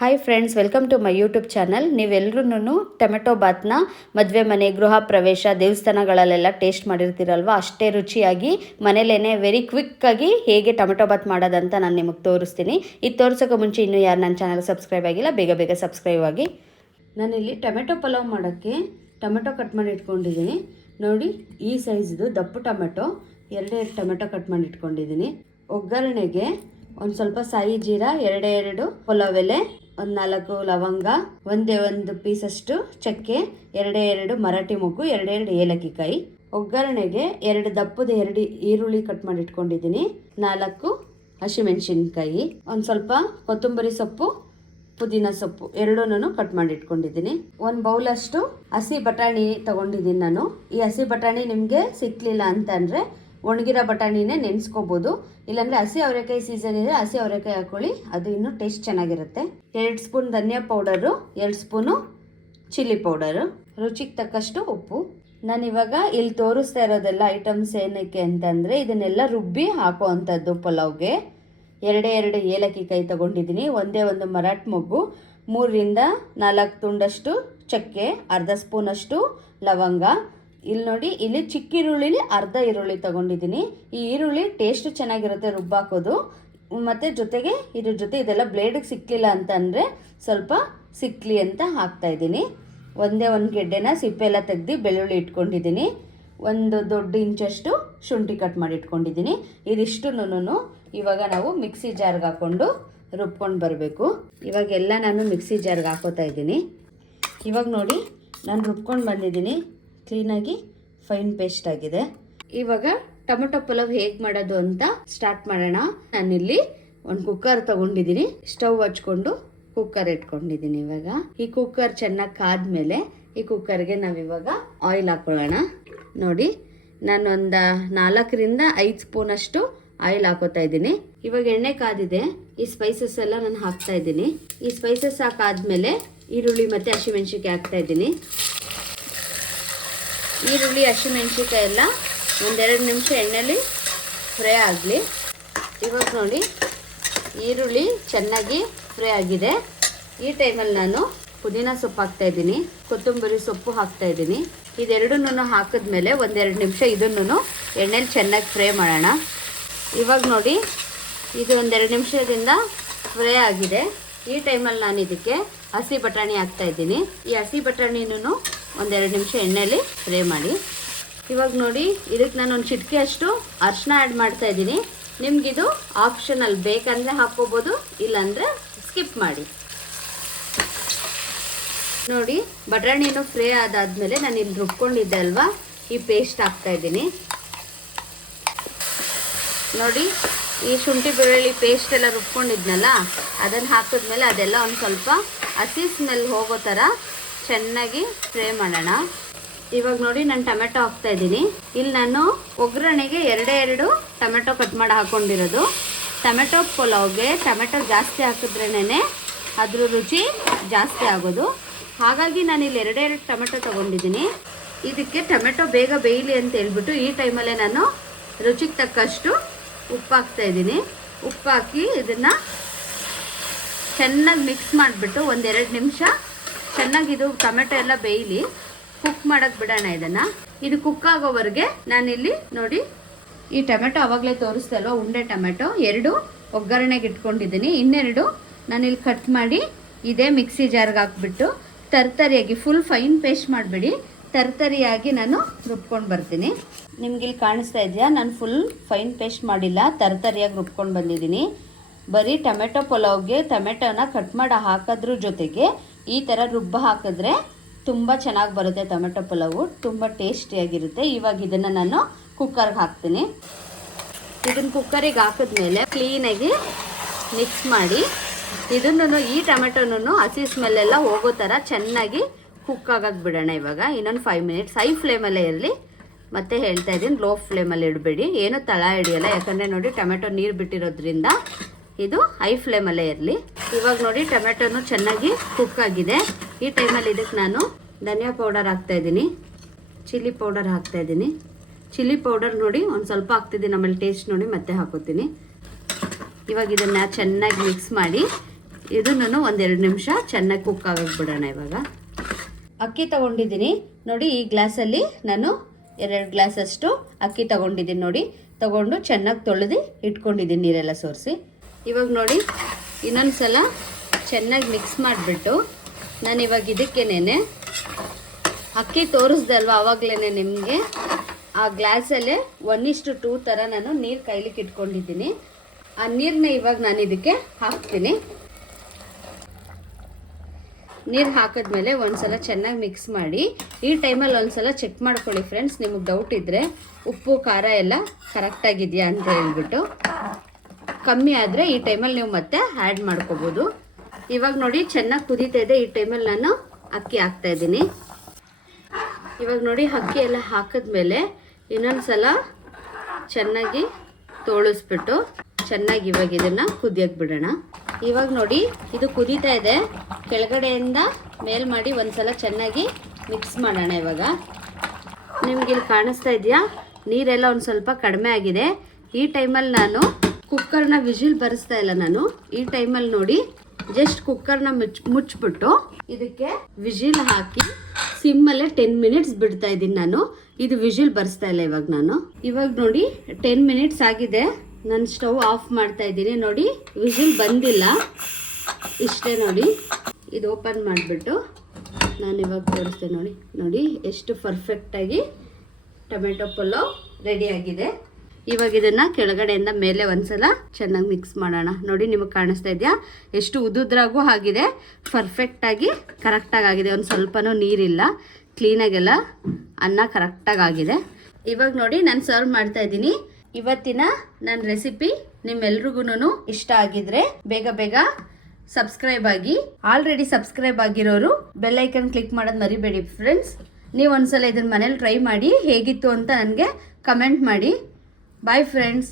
Hi friends, welcome to my YouTube channel. ನೀವೆಲ್ಲರೂ tomato ಬಾತ್ನ ಮದುವೆ ಮನೆ, ಗೃಹ ಪ್ರವೇಶ, ದೇವಸ್ಥಾನಗಳಲ್ಲೆಲ್ಲ ಟೇಸ್ಟ್ ಮಾಡಿರ್ತೀರಲ್ವ, ಅಷ್ಟೇ ರುಚಿಯಾಗಿ ಮನೇಲೇ ವೆರಿ ಕ್ವಿಕ್ಕಾಗಿ ಹೇಗೆ ಟೊಮೆಟೊ ಬಾತ್ ಮಾಡೋದಂತ ನಾನು ನಿಮಗೆ ತೋರಿಸ್ತೀನಿ. ಇದು ತೋರಿಸೋಕೆ ಮುಂಚೆ ಇನ್ನೂ ಯಾರು ನನ್ನ ಚಾನಲ್ ಸಬ್ಸ್ಕ್ರೈಬ್ ಆಗಿಲ್ಲ, ಬೇಗ ಬೇಗ ಸಬ್ಸ್ಕ್ರೈಬ್ ಆಗಿ. ನಾನಿಲ್ಲಿ ಟೊಮೆಟೊ ಪಲಾವ್ ಮಾಡೋಕ್ಕೆ ಟೊಮೆಟೊ ಕಟ್ ಮಾಡಿ ಇಟ್ಕೊಂಡಿದ್ದೀನಿ. ನೋಡಿ, ಈ ಸೈಜ್ದು ದಪ್ಪು ಟೊಮೆಟೊ ಎರಡೆರಡು ಟೊಮೆಟೊ ಕಟ್ ಮಾಡಿ ಇಟ್ಕೊಂಡಿದ್ದೀನಿ. ಒಗ್ಗರಣೆಗೆ ಒಂದು ಸ್ವಲ್ಪ ಸಾಯಿ ಜೀರಾ, ಎರಡೆರಡು ಪಲಾವ್ ಎಲೆ, ಒಂದು 4 ಲವಂಗ, ಒಂದು ಪೀಸಷ್ಟು ಚಕ್ಕೆ, ಎರಡೆರಡು ಮರಾಠಿ ಮೊಗ್ಗು, ಎರಡೆರಡು ಏಲಕ್ಕಿಕಾಯಿ. ಒಗ್ಗರಣೆಗೆ ಎರಡು ಈರುಳ್ಳಿ ಕಟ್ ಮಾಡಿ ಇಟ್ಕೊಂಡಿದ್ದೀನಿ, 4 ಹಸಿಮೆಣಸಿನ್ಕಾಯಿ, ಒಂದು ಸ್ವಲ್ಪ ಕೊತ್ತಂಬರಿ ಸೊಪ್ಪು, ಪುದೀನ ಸೊಪ್ಪು ಎರಡೂ ಕಟ್ ಮಾಡಿ ಇಟ್ಕೊಂಡಿದ್ದೀನಿ. ಒಂದು ಬೌಲಷ್ಟು ಹಸಿ ಬಟಾಣಿ ತಗೊಂಡಿದ್ದೀನಿ ನಾನು. ಈ ಹಸಿ ಬಟಾಣಿ ನಿಮಗೆ ಸಿಕ್ಕಲಿಲ್ಲ ಅಂತಂದರೆ ಒಣಗಿರೋ ಬಟಾಣಿನೇ ನೆನೆಸ್ಕೋಬೋದು, ಇಲ್ಲಾಂದರೆ ಹಸಿ ಅವರೆಕಾಯಿ ಸೀಸನ್ ಇದೆ, ಹಸಿ ಅವರೆಕಾಯಿ ಹಾಕ್ಕೊಳ್ಳಿ, ಅದು ಇನ್ನೂ ಟೇಸ್ಟ್ ಚೆನ್ನಾಗಿರುತ್ತೆ. 2 ಸ್ಪೂನ್ ಧನಿಯಾ ಪೌಡರು, 2 ಸ್ಪೂನು ಚಿಲ್ಲಿ ಪೌಡರು, ರುಚಿಗೆ ತಕ್ಕಷ್ಟು ಉಪ್ಪು. ನಾನಿವಾಗ ಇಲ್ಲಿ ತೋರಿಸ್ತಾ ಇರೋದೆಲ್ಲ ಐಟಮ್ಸ್ ಏನಕ್ಕೆ ಅಂತಂದರೆ ಇದನ್ನೆಲ್ಲ ರುಬ್ಬಿ ಹಾಕೋ ಅಂಥದ್ದು. ಪಲಾವ್ಗೆ ಎರಡೆರಡು ಏಲಕ್ಕಿಕಾಯಿ ತೊಗೊಂಡಿದ್ದೀನಿ, ಒಂದು ಮರಾಠಿ ಮೊಗ್ಗು, 3ರಿಂದ 4 ತುಂಡಷ್ಟು ಚಕ್ಕೆ, ಅರ್ಧ ಸ್ಪೂನಷ್ಟು ಲವಂಗ. ಇಲ್ಲಿ ನೋಡಿ, ಇಲ್ಲಿ ಚಿಕ್ಕ ಈರುಳ್ಳಿಲಿ ಅರ್ಧ ಈರುಳ್ಳಿ ತೊಗೊಂಡಿದ್ದೀನಿ. ಈ ಈರುಳ್ಳಿ ಟೇಸ್ಟ್ ಚೆನ್ನಾಗಿರುತ್ತೆ ರುಬ್ಬಾಕೋದು, ಮತ್ತು ಜೊತೆಗೆ ಇದ್ರ ಜೊತೆ ಇದೆಲ್ಲ ಬ್ಲೇಡಿಗೆ ಸಿಕ್ಕಲಿಲ್ಲ ಅಂತಂದರೆ ಸ್ವಲ್ಪ ಸಿಕ್ಕಲಿ ಅಂತ ಹಾಕ್ತಾಯಿದ್ದೀನಿ. ಒಂದು ಗೆಡ್ಡೆನ ಸಿಪ್ಪೆಲ್ಲ ತೆಗೆದು ಬೆಳ್ಳುಳ್ಳಿ ಇಟ್ಕೊಂಡಿದ್ದೀನಿ, ಒಂದು ದೊಡ್ಡ ಇಂಚಷ್ಟು ಶುಂಠಿ ಕಟ್ ಮಾಡಿ ಇಟ್ಕೊಂಡಿದ್ದೀನಿ. ಇದಿಷ್ಟು ಇವಾಗ ನಾವು ಮಿಕ್ಸಿ ಜಾರ್ಗೆ ಹಾಕ್ಕೊಂಡು ರುಬ್ಕೊಂಡು ಬರಬೇಕು. ಇವಾಗೆಲ್ಲ ನಾನು ಮಿಕ್ಸಿ ಜಾರ್ಗೆ ಹಾಕೋತಾ ಇದ್ದೀನಿ. ಇವಾಗ ನೋಡಿ, ನಾನು ರುಬ್ಕೊಂಡು ಬಂದಿದ್ದೀನಿ, ಕ್ಲೀನಾಗಿ ಫೈನ್ ಪೇಸ್ಟ್ ಆಗಿದೆ. ಇವಾಗ ಟೊಮೆಟೊ ಪಲಾವ್ ಹೇಗೆ ಮಾಡೋದು ಅಂತ ಸ್ಟಾರ್ಟ್ ಮಾಡೋಣ. ನಾನಿಲ್ಲಿ ಒಂದು ಕುಕ್ಕರ್ ತೊಗೊಂಡಿದ್ದೀನಿ, ಸ್ಟವ್ ಹಚ್ಕೊಂಡು ಕುಕ್ಕರ್ ಇಟ್ಕೊಂಡಿದ್ದೀನಿ. ಇವಾಗ ಈ ಕುಕ್ಕರ್ ಚೆನ್ನಾಗಿ ಕಾದ್ಮೇಲೆ ಈ ಕುಕ್ಕರ್ಗೆ ನಾವಿವಾಗ ಆಯಿಲ್ ಹಾಕೊಳ್ಳೋಣ. ನೋಡಿ, ನಾನೊಂದು 4ರಿಂದ 5 ಸ್ಪೂನಷ್ಟು ಆಯಿಲ್ ಹಾಕೋತಾ ಇದ್ದೀನಿ. ಇವಾಗ ಎಣ್ಣೆ ಕಾದಿದೆ, ಈ ಸ್ಪೈಸಸ್ ಎಲ್ಲ ನಾನು ಹಾಕ್ತಾ ಇದ್ದೀನಿ. ಈ ಸ್ಪೈಸಸ್ ಹಾಕಾದ್ಮೇಲೆ ಈರುಳ್ಳಿ ಮತ್ತು ಹಸಿಮೆಣಸಿನ್ಕಾಯಿ ಹಾಕ್ತಾ ಇದ್ದೀನಿ. ಈರುಳ್ಳಿ ಹಸಿಮೆಣಸಿನ್ಕಾಯಿ ಎಲ್ಲ 1-2 ನಿಮಿಷ ಎಣ್ಣೆಲಿ ಫ್ರೈ ಆಗಲಿ. ಇವಾಗ ನೋಡಿ, ಈರುಳ್ಳಿ ಚೆನ್ನಾಗಿ ಫ್ರೈ ಆಗಿದೆ. ಈ ಟೈಮಲ್ಲಿ ನಾನು ಪುದೀನ ಸೊಪ್ಪು ಹಾಕ್ತಾಯಿದ್ದೀನಿ, ಕೊತ್ತಂಬರಿ ಸೊಪ್ಪು ಹಾಕ್ತಾಯಿದ್ದೀನಿ. ಇದೆರಡನ್ನೂ ಹಾಕಿದ್ಮೇಲೆ 1-2 ನಿಮಿಷ ಇದನ್ನು ಎಣ್ಣೆಲಿ ಚೆನ್ನಾಗಿ ಫ್ರೈ ಮಾಡೋಣ. ಇವಾಗ ನೋಡಿ, ಇದು 1-2 ನಿಮಿಷದಿಂದ ಫ್ರೈ ಆಗಿದೆ. ಈ ಟೈಮಲ್ಲಿ ನಾನು ಇದಕ್ಕೆ ಹಸಿ ಬಟಾಣಿ ಹಾಕ್ತಾಯಿದ್ದೀನಿ. ಈ ಹಸಿ ಬಟಾಣಿನೂ 1-2 ನಿಮಿಷ ಎಣ್ಣೆಲಿ ಫ್ರೈ ಮಾಡಿ. ಇವಾಗ ನೋಡಿ, ಇದಕ್ಕೆ ನಾನು ಒಂದು ಚಿಟಿಕೆ ಅಷ್ಟು ಅರಿಶಿನ ಆ್ಯಡ್ ಮಾಡ್ತಾಯಿದ್ದೀನಿ. ನಿಮಗಿದು ಆಪ್ಷನಲ್, ಬೇಕಂದರೆ ಹಾಕ್ಕೋಬೋದು, ಇಲ್ಲಾಂದರೆ ಸ್ಕಿಪ್ ಮಾಡಿ. ನೋಡಿ, ಬಟಾಣಿನೂ ಫ್ರೈ ಆದಾದಮೇಲೆ ನಾನು ಇಲ್ಲಿ ರುಬ್ಕೊಂಡಿದ್ದೆ ಅಲ್ವಾ, ಈ ಪೇಸ್ಟ್ ಹಾಕ್ತಾಯಿದ್ದೀನಿ. ನೋಡಿ, ಈ ಶುಂಠಿ ಬೆಳ್ಳುಳ್ಳಿ ಪೇಸ್ಟ್ ಎಲ್ಲ ರುಬ್ಕೊಂಡಿದ್ನಲ್ಲ, ಅದನ್ನು ಹಾಕಿದ್ಮೇಲೆ ಅದೆಲ್ಲ ಒಂದು ಸ್ವಲ್ಪ ಹಸಿ ಸ್ಮೆಲ್ ಹೋಗೋ ಥರ ಚೆನ್ನಾಗಿ ಫ್ರೈ ಮಾಡೋಣ. ಇವಾಗ ನೋಡಿ, ನಾನು ಟೊಮೆಟೊ ಹಾಕ್ತಾಯಿದ್ದೀನಿ. ಇಲ್ಲಿ ನಾನು ಒಗ್ಗರಣೆಗೆ ಎರಡೆರಡು ಟೊಮೆಟೊ ಕಟ್ ಮಾಡಿ ಹಾಕ್ಕೊಂಡಿರೋದು. ಟೊಮೆಟೊ ಪಲಾವ್ಗೆ ಟೊಮೆಟೊ ಜಾಸ್ತಿ ಹಾಕಿದ್ರೇ ಅದ್ರ ರುಚಿ ಜಾಸ್ತಿ ಆಗೋದು. ಹಾಗಾಗಿ ನಾನು ಇಲ್ಲಿ ಎರಡೆರಡು ಟೊಮೆಟೊ ತೊಗೊಂಡಿದ್ದೀನಿ. ಇದಕ್ಕೆ ಟೊಮೆಟೊ ಬೇಗ ಬೇಯಲಿ ಅಂತ ಹೇಳ್ಬಿಟ್ಟು ಈ ಟೈಮಲ್ಲೇ ನಾನು ರುಚಿಗೆ ತಕ್ಕಷ್ಟು ಉಪ್ಪು ಹಾಕ್ತಾಯಿದ್ದೀನಿ. ಉಪ್ಪು ಹಾಕಿ ಇದನ್ನು ಚೆನ್ನಾಗಿ ಮಿಕ್ಸ್ ಮಾಡಿಬಿಟ್ಟು 1-2 ನಿಮಿಷ ಚೆನ್ನಾಗಿ ಇದು ಟೊಮೆಟೊ ಎಲ್ಲ ಬೇಯಲಿ, ಕುಕ್ ಮಾಡೋಕ್ಕೆ ಬಿಡೋಣ ಇದನ್ನು. ಇದು ಕುಕ್ ಆಗೋವರೆಗೆ ನಾನಿಲ್ಲಿ ನೋಡಿ, ಈ ಟೊಮೆಟೊ ಆವಾಗಲೇ ತೋರಿಸ್ತಾ ಅಲ್ವ, ಉಂಡೆ ಟೊಮೆಟೊ 2 ಒಗ್ಗರಣೆಗೆ ಇಟ್ಕೊಂಡಿದ್ದೀನಿ. ಇನ್ನೆರಡು ನಾನಿಲ್ಲಿ ಕಟ್ ಮಾಡಿ ಇದೇ ಮಿಕ್ಸಿ ಜಾರ್ಗೆ ಹಾಕ್ಬಿಟ್ಟು ತರ್ತರಿಯಾಗಿ, ಫುಲ್ ಫೈನ್ ಪೇಸ್ಟ್ ಮಾಡಬೇಡಿ, ತರ್ತರಿಯಾಗಿ ನಾನು ರುಬ್ಕೊಂಡು ಬರ್ತೀನಿ. ನಿಮ್ಗಿಲ್ಲಿ ಕಾಣಿಸ್ತಾ ಇದೆಯಾ, ನಾನು ಫುಲ್ ಫೈನ್ ಪೇಸ್ಟ್ ಮಾಡಿಲ್ಲ, ತರ್ತರಿಯಾಗಿ ರುಬ್ಕೊಂಡು ಬಂದಿದ್ದೀನಿ. ಬರೀ ಟೊಮೆಟೊ ಪಲಾವ್ಗೆ ಟೊಮೆಟೊನ ಕಟ್ ಮಾಡಿ ಹಾಕೋದ್ರ ಜೊತೆಗೆ ಈ ಥರ ರುಬ್ಬ ಹಾಕಿದ್ರೆ ತುಂಬ ಚೆನ್ನಾಗಿ ಬರುತ್ತೆ. ಟೊಮೆಟೊ ಪಲಾವು ತುಂಬ ಟೇಸ್ಟಿಯಾಗಿರುತ್ತೆ. ಇವಾಗ ಇದನ್ನು ನಾನು ಕುಕ್ಕರ್ಗೆ ಹಾಕ್ತೀನಿ. ಇದನ್ನು ಕುಕ್ಕರಿಗೆ ಹಾಕಿದ್ಮೇಲೆ ಕ್ಲೀನಾಗಿ ಮಿಕ್ಸ್ ಮಾಡಿ ಇದನ್ನು, ಈ ಟೊಮೆಟೊನೂ ಹಸಿ ಸ್ಮೆಲ್ಲೆಲ್ಲ ಹೋಗೋ ಥರ ಚೆನ್ನಾಗಿ ಕುಕ್ ಆಗೋಕ್ಕೆ ಬಿಡೋಣ. ಇವಾಗ ಇನ್ನೊಂದು 5 ಮಿನಿಟ್ಸ್ ಹೈ ಫ್ಲೇಮಲ್ಲೇ ಇರಲಿ. ಮತ್ತೆ ಹೇಳ್ತಾ ಇದ್ದೀನಿ, ಲೋ ಫ್ಲೇಮಲ್ಲಿ ಇಡಬೇಡಿ, ಏನೂ ತಳ ಹಿಡಿಯಲ್ಲ, ಯಾಕಂದರೆ ನೋಡಿ ಟೊಮೆಟೊ ನೀರು ಬಿಟ್ಟಿರೋದ್ರಿಂದ ಇದು ಹೈ ಫ್ಲೇಮಲ್ಲೇ ಇರಲಿ. ಇವಾಗ ನೋಡಿ, ಟೊಮೆಟೊನು ಚೆನ್ನಾಗಿ ಕುಕ್ ಆಗಿದೆ. ಈ ಟೈಮಲ್ಲಿ ಇದಕ್ಕೆ ನಾನು ಧನಿಯಾ ಪೌಡರ್ ಹಾಕ್ತಾಯಿದ್ದೀನಿ, ಚಿಲ್ಲಿ ಪೌಡರ್ ಹಾಕ್ತಾಯಿದ್ದೀನಿ. ಚಿಲ್ಲಿ ಪೌಡರ್ ನೋಡಿ ಒಂದು ಸ್ವಲ್ಪ ಹಾಕ್ತಿದ್ದೀನಿ, ಆಮೇಲೆ ಟೇಸ್ಟ್ ನೋಡಿ ಮತ್ತೆ ಹಾಕೋತೀನಿ. ಇವಾಗ ಇದನ್ನು ಚೆನ್ನಾಗಿ ಮಿಕ್ಸ್ ಮಾಡಿ ಇದನ್ನು ಒಂದೆರಡು ನಿಮಿಷ ಚೆನ್ನಾಗಿ ಕುಕ್ ಆಗಕ್ಕೆ ಬಿಡೋಣ. ಇವಾಗ ಅಕ್ಕಿ ತಗೊಂಡಿದ್ದೀನಿ ನೋಡಿ. ಈ ಗ್ಲಾಸಲ್ಲಿ ನಾನು 2 ಗ್ಲಾಸಷ್ಟು ಅಕ್ಕಿ ತಗೊಂಡಿದ್ದೀನಿ ನೋಡಿ. ತಗೊಂಡು ಚೆನ್ನಾಗಿ ತೊಳೆದು ಇಟ್ಕೊಂಡಿದ್ದೀನಿ ನೀರೆಲ್ಲ ಸೋರಿಸಿ. ಇವಾಗ ನೋಡಿ ಇನ್ನೊಂದು ಸಲ ಚೆನ್ನಾಗಿ ಮಿಕ್ಸ್ ಮಾಡಿಬಿಟ್ಟು ನಾನು ಇವಾಗ ಇದಕ್ಕೇನೆ ಅಕ್ಕಿ ತೋರಿಸ್ದೆ ಅಲ್ವಾ ಆವಾಗಲೇ ನಿಮಗೆ, ಆ ಗ್ಲಾಸಲ್ಲೇ 1:2 ಥರ ನಾನು ನೀರು ಕೈಲಿಕ್ಕೆ ಇಟ್ಕೊಂಡಿದ್ದೀನಿ. ಆ ನೀರನ್ನ ಇವಾಗ ನಾನು ಇದಕ್ಕೆ ಹಾಕ್ತೀನಿ. ನೀರು ಹಾಕಿದ್ಮೇಲೆ ಒಂದ್ಸಲ ಚೆನ್ನಾಗಿ ಮಿಕ್ಸ್ ಮಾಡಿ. ಈ ಟೈಮಲ್ಲಿ ಒಂದ್ಸಲ ಚೆಕ್ ಮಾಡ್ಕೊಳ್ಳಿ ಫ್ರೆಂಡ್ಸ್, ನಿಮಗೆ ಡೌಟ್ ಇದ್ದರೆ ಉಪ್ಪು ಖಾರ ಎಲ್ಲ ಕರೆಕ್ಟಾಗಿದೆಯಾ ಅಂತ ಹೇಳ್ಬಿಟ್ಟು. ಕಮ್ಮಿ ಆದರೆ ಈ ಟೈಮಲ್ಲಿ ನೀವು ಮತ್ತೆ ಆ್ಯಡ್ ಮಾಡ್ಕೋಬೋದು. ಇವಾಗ ನೋಡಿ ಚೆನ್ನಾಗಿ ಕುದೀತಾ ಇದೆ. ಈ ಟೈಮಲ್ಲಿ ನಾನು ಅಕ್ಕಿ ಹಾಕ್ತಾಯಿದ್ದೀನಿ. ಇವಾಗ ನೋಡಿ ಅಕ್ಕಿ ಎಲ್ಲ ಹಾಕಿದ್ಮೇಲೆ ಇನ್ನೊಂದು ಸಲ ಚೆನ್ನಾಗಿ ತೋಳಿಸ್ಬಿಟ್ಟು ಚೆನ್ನಾಗಿ ಇವಾಗ ಇದನ್ನು ಕುದಿಯಕ್ಕೆ ಬಿಡೋಣ. ಇವಾಗ ನೋಡಿ ಇದು ಕುದೀತಾ ಇದೆ. ಕೆಳಗಡೆಯಿಂದ ಮೇಲ್ ಮಾಡಿ ಒಂದ್ಸಲ ಚೆನ್ನಾಗಿ ಮಿಕ್ಸ್ ಮಾಡೋಣ. ಇವಾಗ ನಿಮ್ಗೆ ಇಲ್ಲಿ ಕಾಣಿಸ್ತಾ ಇದೆಯಾ, ನೀರೆಲ್ಲ ಒಂದು ಸ್ವಲ್ಪ ಕಡಿಮೆ ಆಗಿದೆ. ಈ ಟೈಮಲ್ಲಿ ನಾನು ಕುಕ್ಕರ್ನ ವಿಜಿಲ್ ಬರಿಸ್ತಾ ಇಲ್ಲ ನಾನು. ಈ ಟೈಮಲ್ಲಿ ನೋಡಿ ಜಸ್ಟ್ ಕುಕ್ಕರ್ನ ಮುಚ್ಚಿಬಿಟ್ಟು ಇದಕ್ಕೆ ವಿಜಿಲ್ ಹಾಕಿ ಸಿಮ್ಮಲ್ಲೇ 10 ಮಿನಿಟ್ಸ್ ಬಿಡ್ತಾ ಇದ್ದೀನಿ ನಾನು. ಇದು ವಿಜಿಲ್ ಬರಿಸ್ತಾ ಇಲ್ಲ ಇವಾಗ ನಾನು. ಇವಾಗ ನೋಡಿ 10 ಮಿನಿಟ್ಸ್ ಆಗಿದೆ. ನಾನು ಸ್ಟವ್ ಆಫ್ ಮಾಡ್ತಾ ಇದ್ದೀನಿ. ನೋಡಿ ವಿಜಿಲ್ ಬಂದಿಲ್ಲ, ಇಷ್ಟೇ ನೋಡಿ. ಇದು ಓಪನ್ ಮಾಡಿಬಿಟ್ಟು ನಾನು ಇವಾಗ ತೋರಿಸ್ತೇನೆ ನೋಡಿ. ನೋಡಿ ಎಷ್ಟು ಪರ್ಫೆಕ್ಟಾಗಿ ಟೊಮೆಟೊ ಪಲಾವ್ ರೆಡಿಯಾಗಿದೆ. ಇವಾಗ ಇದನ್ನು ಕೆಳಗಡೆಯಿಂದ ಮೇಲೆ ಒಂದ್ಸಲ ಚೆನ್ನಾಗಿ ಮಿಕ್ಸ್ ಮಾಡೋಣ. ನೋಡಿ ನಿಮಗೆ ಕಾಣಿಸ್ತಾ ಇದೆಯಾ ಎಷ್ಟು ಉದುದ್ರಾಗೂ ಆಗಿದೆ, ಪರ್ಫೆಕ್ಟಾಗಿ ಕರೆಕ್ಟಾಗಿ ಆಗಿದೆ. ಒಂದು ಸ್ವಲ್ಪನೂ ನೀರಿಲ್ಲ, ಕ್ಲೀನಾಗೆಲ್ಲ ಅನ್ನ ಕರೆಕ್ಟಾಗಿ ಆಗಿದೆ. ಇವಾಗ ನೋಡಿ ನಾನು ಸರ್ವ್ ಮಾಡ್ತಾ ಇದ್ದೀನಿ. ಇವತ್ತಿನ ನನ್ನ ರೆಸಿಪಿ ನಿಮ್ಮೆಲ್ರಿಗೂ ಇಷ್ಟ ಆಗಿದ್ರೆ ಬೇಗ ಬೇಗ ಸಬ್ಸ್ಕ್ರೈಬ್ ಆಗಿ. ಆಲ್ರೆಡಿ ಸಬ್ಸ್ಕ್ರೈಬ್ ಆಗಿರೋರು ಬೆಲ್ ಐಕನ್ ಕ್ಲಿಕ್ ಮಾಡೋದು ಮರಿಬೇಡಿ ಫ್ರೆಂಡ್ಸ್. ನೀವು ಒಂದ್ಸಲ ಇದನ್ನ ಮನೇಲಿ ಟ್ರೈ ಮಾಡಿ ಹೇಗಿತ್ತು ಅಂತ ನನಗೆ ಕಮೆಂಟ್ ಮಾಡಿ. Bye friends.